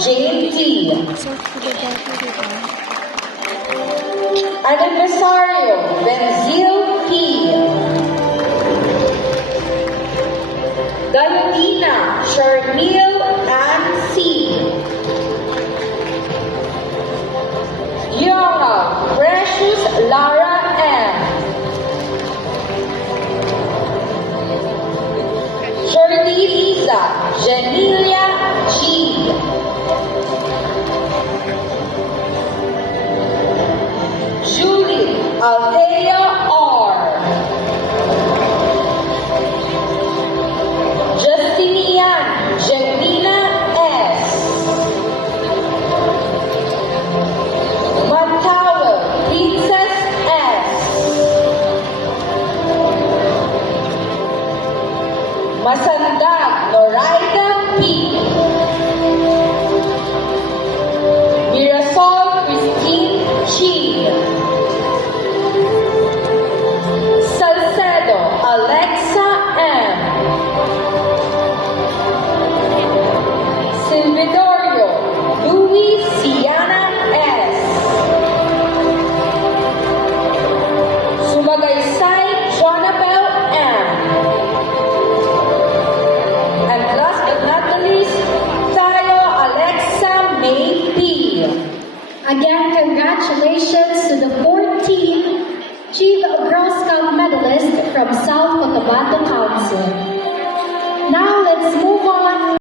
Jane T. Aniversario, Benzil P. Galutina, Charmil Ann C. Yonga, Precious Lara M. Jordi Liza, Janilia G. Julie Althea R. Justinian Gemina S. Matawel Princess S. Masandag Noraida P. Mirasol Christine Chi. Salcedo Alexa M. Silvidorio Louis Siana S. Sumagaysay Jonabel M. And last but not the least, Tayo Alexa May P. Again, congratulations to the 14th Chief Girl Scout medalist from South Cotabato Council. Now let's move on